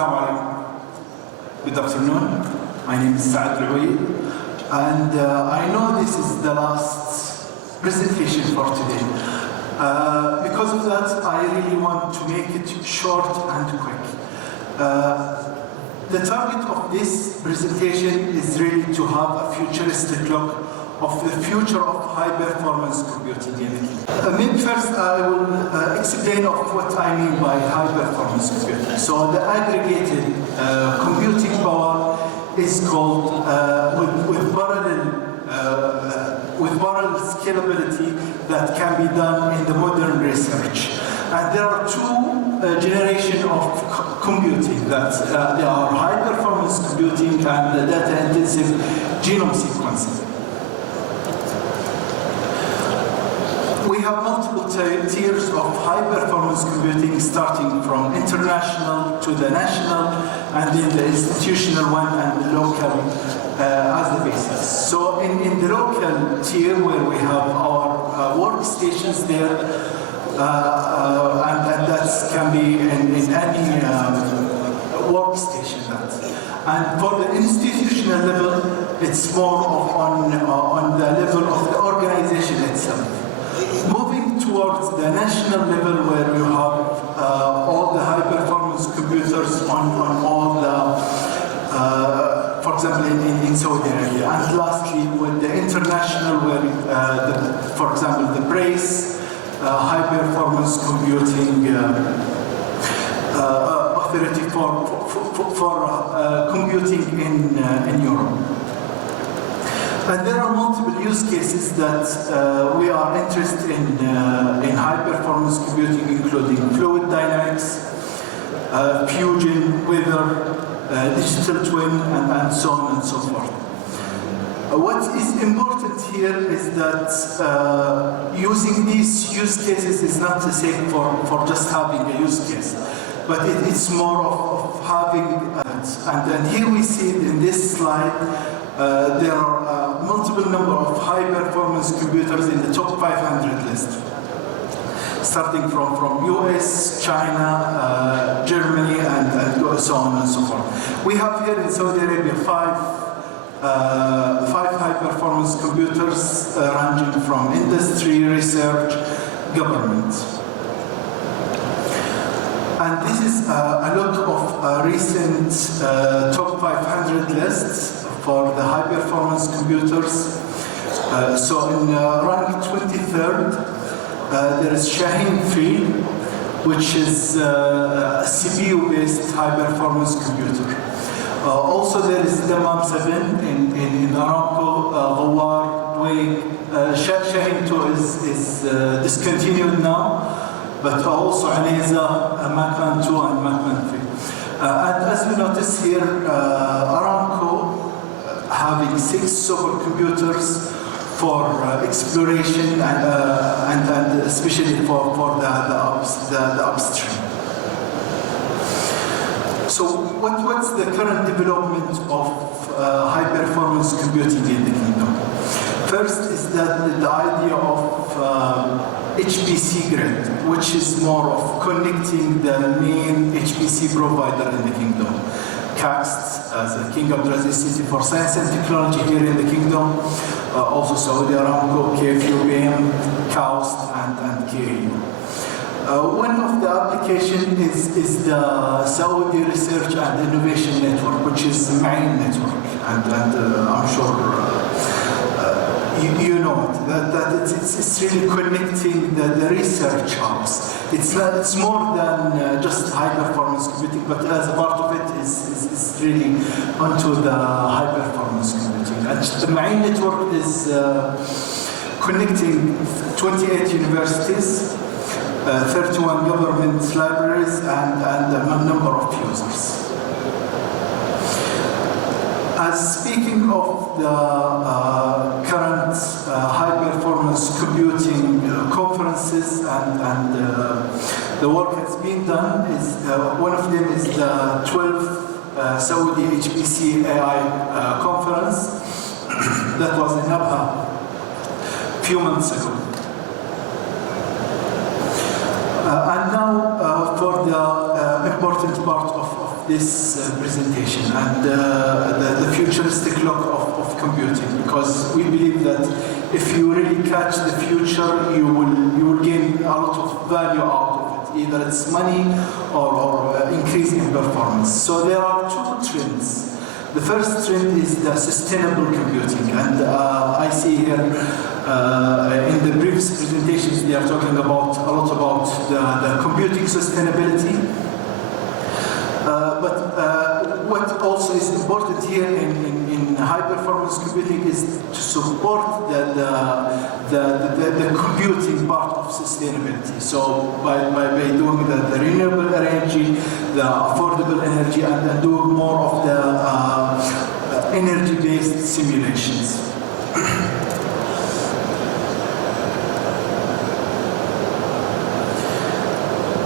Assalamu alaikum. Good afternoon. My name is Saad Alowayyed, and I know this is the last presentation for today. Because of that, I really want to make it short and quick. The target of this presentation is really to have a futuristic look of the future of high-performance computing. Maybe first I will explain of what I mean by high-performance computing. So the aggregated computing power is called with parallel scalability that can be done in the modern research. And there are two generations of computing that they are high-performance computing and the data-intensive genome sequencing. We have multiple tiers of high-performance computing, starting from international to the national, and then the institutional one and the local as the basis. So in the local tier, where we have our workstations there, and that can be in any workstation. And for the institutional level, it's more of on the level of the organization itself. Moving towards the national level, where you have all the high-performance computers on all the, for example, in Saudi Arabia. And lastly, with the international, where, for example, the BRACE, high-performance computing authority for computing in Europe. And there are multiple use cases that we are interested in high-performance computing, including fluid dynamics, fusion, weather, digital twin, and so on and so forth. What is important here is that using these use cases is not the same for just having a use case, but it's more of having, and here we see in this slide, there are multiple number of high-performance computers in the top 500 list, starting from US, China, Germany, and so on and so forth. We have here in Saudi Arabia five high-performance computers ranging from industry, research, government. And this is a look of recent top 500 lists for the high-performance computers. So in rank 23rd, there is Shaheen 3, which is a CPU-based high-performance computer. Also, there is Damam 7 in Aramco, Ghawar, Dwayne. Shaheen 2 is discontinued now, but also Aneza, Macman 2, and Macman 3. And as we notice here, Aramco having 6 supercomputers for exploration and especially for the upstream. So what's the current development of high-performance computing in the kingdom? First is that the idea of HPC grid, which is more of connecting the main HPC provider in the kingdom. KACST as a King Abdulaziz City for Science and Technology here in the kingdom, also Saudi Aramco, KFUBM, KACST, and KAU. One of the applications is the Saudi Research and Innovation Network, which is the main network, and I'm sure you know it, that it's really connecting the research hubs. It's more than just high-performance computing, but as a part of it is really onto the high-performance computing. And the main network is connecting 28 universities, 31 government libraries, and a number of users. As speaking of the current high-performance computing conferences and the work that's been done, is one of them is the 12th Saudi HPC AI conference that was in Abha a few months ago. And now for the important part of this presentation and the futuristic look of computing, because we believe that if you really catch the future, you will gain a lot of value out of it. Either it's money or increase in performance. So there are two trends. The first trend is the sustainable computing, and I see here in the previous presentations they are talking about a lot about the computing sustainability. But what also is important here in high-performance computing is to support the computing part of sustainability. So by doing the renewable energy, the affordable energy, and doing more of the energy-based simulations.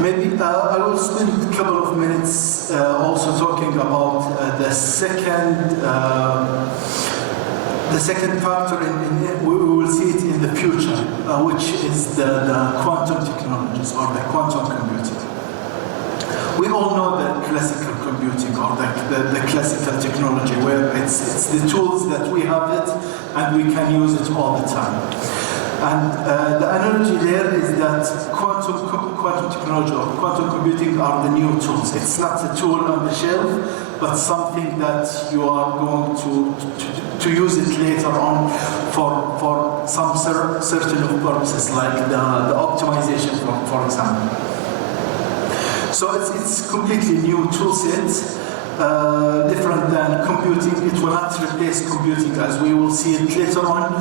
Maybe I will spend a couple of minutes also talking about the second factor. We will see it in the future, which is the quantum technologies or the quantum computing. We all know the classical computing or the classical technology, where it's the tools that we have it and we can use it all the time. And the analogy there is that quantum technology or quantum computing are the new tools. It's not a tool on the shelf, but something that you are going to use it later on for some certain purposes, like the optimization, for example. So it's completely new tool set. Different than computing. It will not replace computing, as we will see it later on.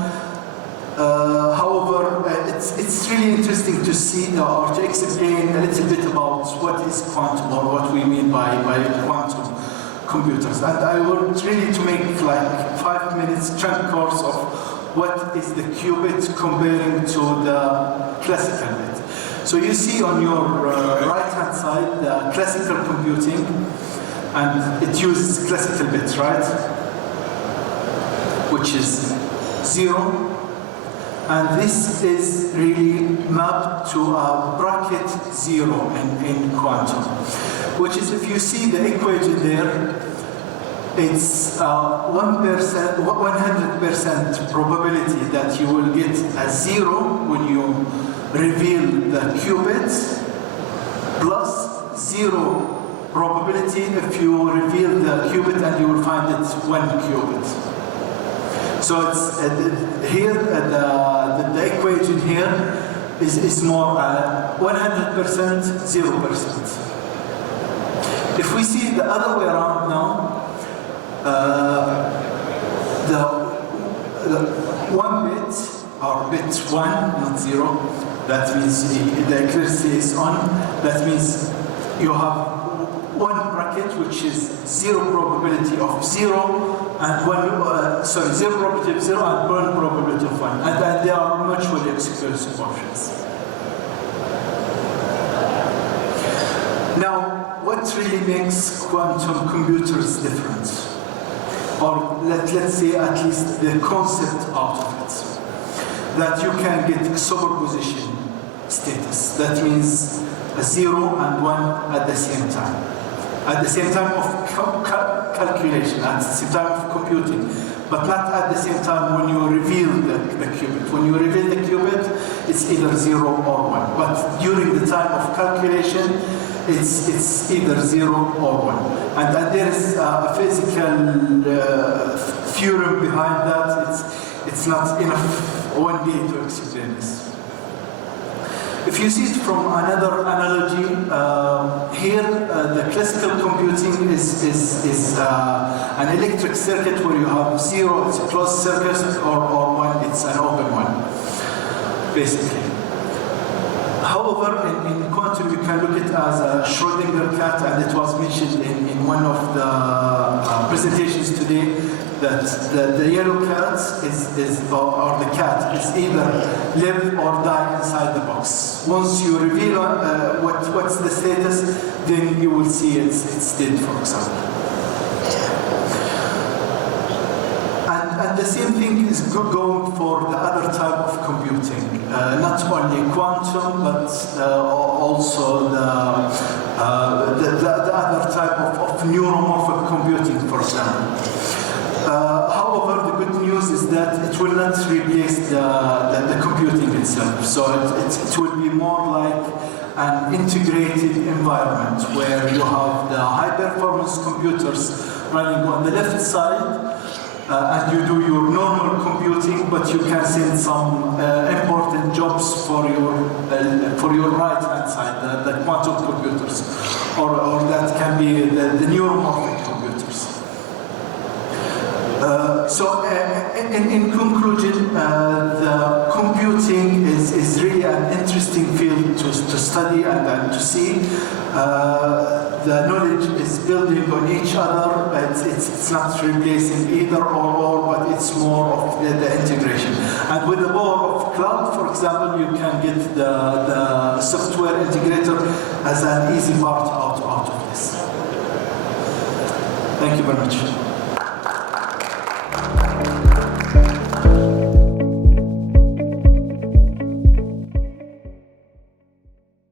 However, it's really interesting to see or to explain a little bit about what is quantum or what we mean by quantum computers. And I want really to make like 5 minutes chunk course of what is the qubit comparing to the classical bit. So you see on your right-hand side the classical computing, and it uses classical bits, right? Which is 0. And this is really mapped to a bracket 0 in quantum, which is, if you see the equation there, it's 100% probability that you will get a 0 when you reveal the qubit, plus 0 probability if you reveal the qubit and you will find it 1 qubit. So it's here the equation here is more 100%, 0%. If we see the other way around now, the 1 bit or bit 1, not 0, that means the accuracy is on. That means you have 1 bracket which is 0 probability of 0. And 0 probability of 0 and 1 probability of 1. And then they are mutually exclusive options. Now, what really makes quantum computers different? Or let's say at least the concept out of it. That you can get superposition status. That means a 0 and 1 at the same time. At the same time of calculation, at the same time of computing, but not at the same time when you reveal the qubit. When you reveal the qubit, it's either 0 or 1. But during the time of calculation, it's either 0 or 1. And there is a physical theorem behind that. It's not enough one day to explain this. If you see it from another analogy, here the classical computing is an electric circuit where you have 0, it's a closed circuit, or 1, it's an open one, basically. However, in quantum, you can look at it as a Schrödinger cat, and it was mentioned in one of the presentations today that the yellow cat or the cat is either live or die inside the box. Once you reveal what's the status, then you will see it's dead, for example. And the same thing is going for the other type of computing, not only quantum, but also the other type of neuromorphic computing, for example. However, the good news is that it will not replace the computing itself. So it will be more like an integrated environment where you have the high-performance computers running on the left side, and you do your normal computing, but you can send some important jobs for your right-hand side, the quantum computers, or that can be the neuromorphic computers. So in conclusion, the computing is really an interesting field to study and to see. The knowledge is building on each other. It's not replacing either or, but it's more of the integration. And with the power of cloud, for example, you can get the software integrator as an easy part out of this. Thank you very much.